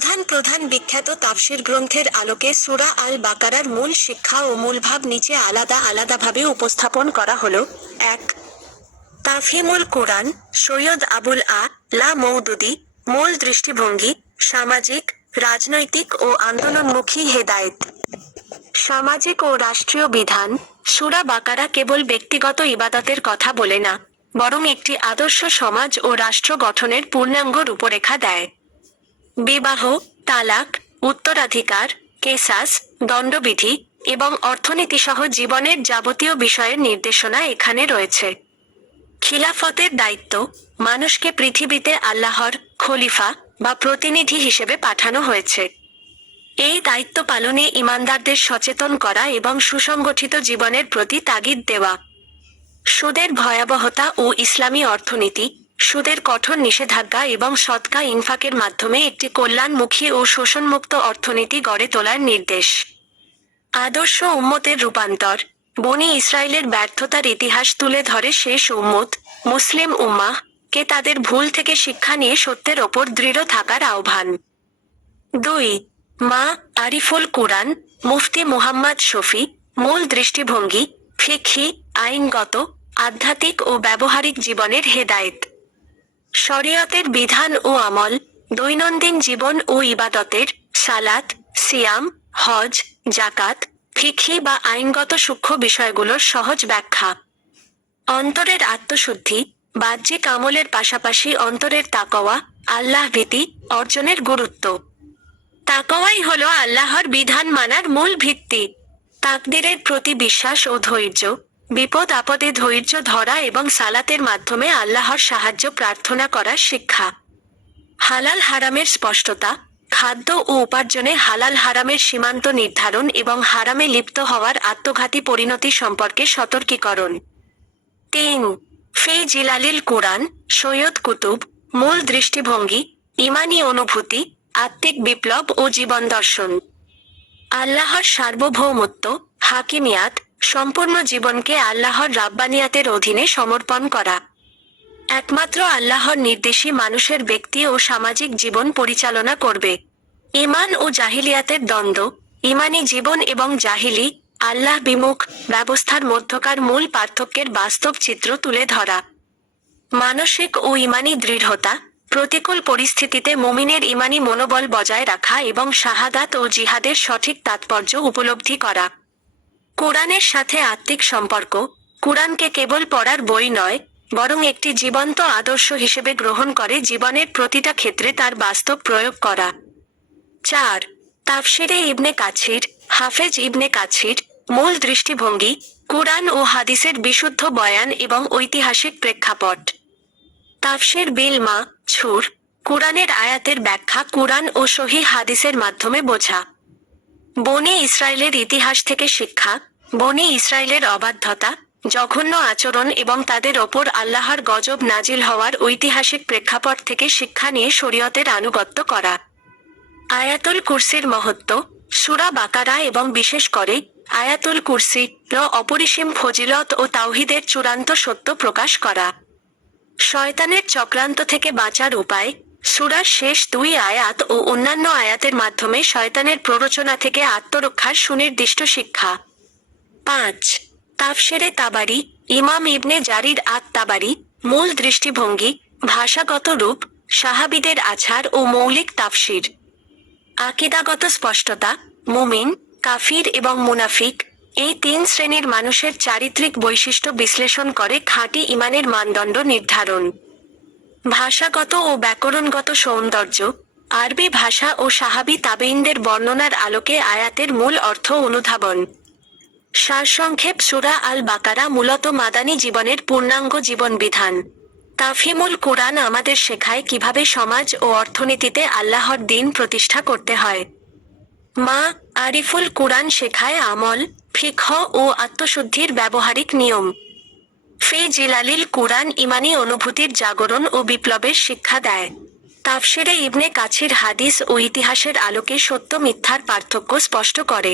প্রধান প্রধান বিখ্যাত তাফসির গ্রন্থের আলোকে সূরা আল বাকারার মূল শিক্ষা ও মূলভাব নিচে আলাদা আলাদাভাবে উপস্থাপন করা হলো। ১. তাফহিমুল কুরআন, সৈয়দ আবুল লা মওদুদী। মূল দৃষ্টিভঙ্গি: সামাজিক, রাজনৈতিক ও আন্দোলনমুখী হেদায়েত। সামাজিক ও রাষ্ট্রীয় বিধান: সূরা বাকারা কেবল ব্যক্তিগত ইবাদতের কথা বলে না, বরং একটি আদর্শ সমাজ ও রাষ্ট্র গঠনের পূর্ণাঙ্গ রূপরেখা দেয়। বিবাহ, তালাক, উত্তরাধিকার, কেসাস, দণ্ডবিধি এবং অর্থনীতিসহ জীবনের যাবতীয় বিষয়ের নির্দেশনা এখানে রয়েছে। খিলাফতের দায়িত্ব: মানুষকে পৃথিবীতে আল্লাহর খলিফা বা প্রতিনিধি হিসেবে পাঠানো হয়েছে। এই দায়িত্ব পালনে ঈমানদারদের সচেতন করা এবং সুসংগঠিত জীবনের প্রতি তাগিদ দেওয়া। সুদের ভয়াবহতা ও ইসলামী অর্থনীতি: সুদের কঠোর নিষেধাজ্ঞা এবং সদকা ইনফাকের মাধ্যমে একটি কল্যাণমুখী ও শোষণমুক্ত অর্থনীতি গড়ে তোলার নির্দেশ। আদর্শ উম্মতের রূপান্তর: বনী ইসরাইলের ব্যর্থতার ইতিহাস তুলে ধরে শেষ উম্মত, মুসলিম উম্মাহ কে তাদের ভুল থেকে শিক্ষা নিয়ে সত্যের ওপর দৃঢ় থাকার আহ্বান। ২. মা আরিফুল কুরআন, মুফতি মুহাম্মদ শফী। মূল দৃষ্টিভঙ্গি: ফিকহি, আইনগত, আধ্যাত্মিক ও ব্যবহারিক জীবনের হেদায়েত। শরীয়তের বিধান ও আমল: দৈনন্দিন জীবন ও ইবাদতের, সালাত, সিয়াম, হজ, জাকাত, ফিকহি বা আইনগত সূক্ষ্ম বিষয়গুলোর সহজ ব্যাখ্যা। অন্তরের আত্মশুদ্ধি: বাহ্যিক আমলের পাশাপাশি অন্তরের তাকওয়া, আল্লাহ ভীতি অর্জনের গুরুত্ব। তাকওয়াই হলো আল্লাহর বিধান মানার মূল ভিত্তি। তাকদীরের প্রতি বিশ্বাস ও ধৈর্য: বিপদ আপদে ধৈর্য ধরা এবং সালাতের মাধ্যমে আল্লাহর সাহায্য প্রার্থনা করার শিক্ষা। হালাল হারামের স্পষ্টতা: খাদ্য ও উপার্জনে হালাল হারামের সীমান্ত নির্ধারণ এবং হারামে লিপ্ত হওয়ার আত্মঘাতী পরিণতি সম্পর্কে সতর্কীকরণ। ৩. ফি জিলালিল কুরআন, সৈয়দ কুতুব। মূল দৃষ্টিভঙ্গি: ঈমানী অনুভূতি, আত্মিক বিপ্লব ও জীবন দর্শন। আল্লাহর সার্বভৌমত্ব, হাকিমিয়াত: সম্পূর্ণ জীবনকে আল্লাহর রাব্বানিয়াতের অধীনে সমর্পণ করা। একমাত্র আল্লাহর নির্দেশই মানুষের ব্যক্তি ও সামাজিক জীবন পরিচালনা করবে। ঈমান ও জাহিলিয়াতের দ্বন্দ্ব: ঈমানী জীবন এবং জাহিলি, আল্লাহ বিমুখ ব্যবস্থার মধ্যকার মূল পার্থক্যের বাস্তব চিত্র তুলে ধরা। মানসিক ও ঈমানী দৃঢ়তা: প্রতিকূল পরিস্থিতিতে মুমিনের ঈমানী মনোবল বজায় রাখা এবং শাহাদাত ও জিহাদের সঠিক তাৎপর্য উপলব্ধি করা। কুরআনের সাথে আত্মিক সম্পর্ক: কুরআনকে কেবল পড়ার বই নয়, বরং একটি জীবন্ত আদর্শ হিসেবে গ্রহণ করে জীবনের প্রতিটা ক্ষেত্রে তার বাস্তব প্রয়োগ করা। ৪. তাফসিরে ইবনে কাছির, হাফেজ ইবনে কাছির। মূল দৃষ্টিভঙ্গি: কুরআন ও হাদিসের বিশুদ্ধ বয়ান এবং ঐতিহাসিক প্রেক্ষাপট। তাফসির বিল ছুর: কুরআনের আয়াতের ব্যাখ্যা কুরআন ও সহিহ হাদিসের মাধ্যমে বোঝা। বনী ইসরাইলের ইতিহাস থেকে শিক্ষা: বনী ইসরাইলের অবাধ্যতা, জঘন্য আচরণ এবং তাদের ওপর আল্লাহর গজব নাজিল হওয়ার ঐতিহাসিক প্রেক্ষাপট থেকে শিক্ষা নিয়ে শরীয়তের আনুগত্য করা। আয়াতুল কুরসির মহত্ব: সূরা বাকারা এবং বিশেষ করে আয়াতুল কুরসি অপরিসীম ফজিলত ও তাওহীদের চূড়ান্ত সত্য প্রকাশ করা। শয়তানের চক্রান্ত থেকে বাঁচার উপায়: সূরার শেষ ২ আয়াত ও অন্যান্য আয়াতের মাধ্যমে শয়তানের প্ররোচনা থেকে আত্মরক্ষার সুনির্দিষ্ট শিক্ষা। ৫. তাফসিরে তাবারি, ইমাম ইবনে জারির তাবারি। মূল দৃষ্টিভঙ্গি: ভাষাগত রূপ, সাহাবীদের আছাড় ও মৌলিক তাফসির। আকীদাগত স্পষ্টতা: মুমিন, কাফির এবং মুনাফিক এই ৩ শ্রেণীর মানুষের চারিত্রিক বৈশিষ্ট্য বিশ্লেষণ করে খাঁটি ঈমানের মানদণ্ড নির্ধারণ। ভাষাগত ও ব্যাকরণগত সৌন্দর্য: আরবি ভাষা ও সাহাবী তাবেঈনদের বর্ণনার আলোকে আয়াতের মূল অর্থ অনুধাবন। সারসংক্ষেপ: সূরা আল বাকারা মূলত মাদানী জীবনের পূর্ণাঙ্গ জীবনবিধান। তাফহিমুল কুরআন আমাদের শেখায় কিভাবে সমাজ ও অর্থনীতিতে আল্লাহর দ্বীন প্রতিষ্ঠা করতে হয়। মা আরিফুল কুরআন শেখায় আমল, ফিকহ ও আত্মশুদ্ধির ব্যবহারিক নিয়ম। ফি জিলালিল কুরআন ঈমানী অনুভূতির জাগরণ ও বিপ্লবের শিক্ষা দেয়। তাফসিরে ইবনে কাছির হাদিস ও ইতিহাসের আলোকে সত্য মিথ্যার পার্থক্য স্পষ্ট করে।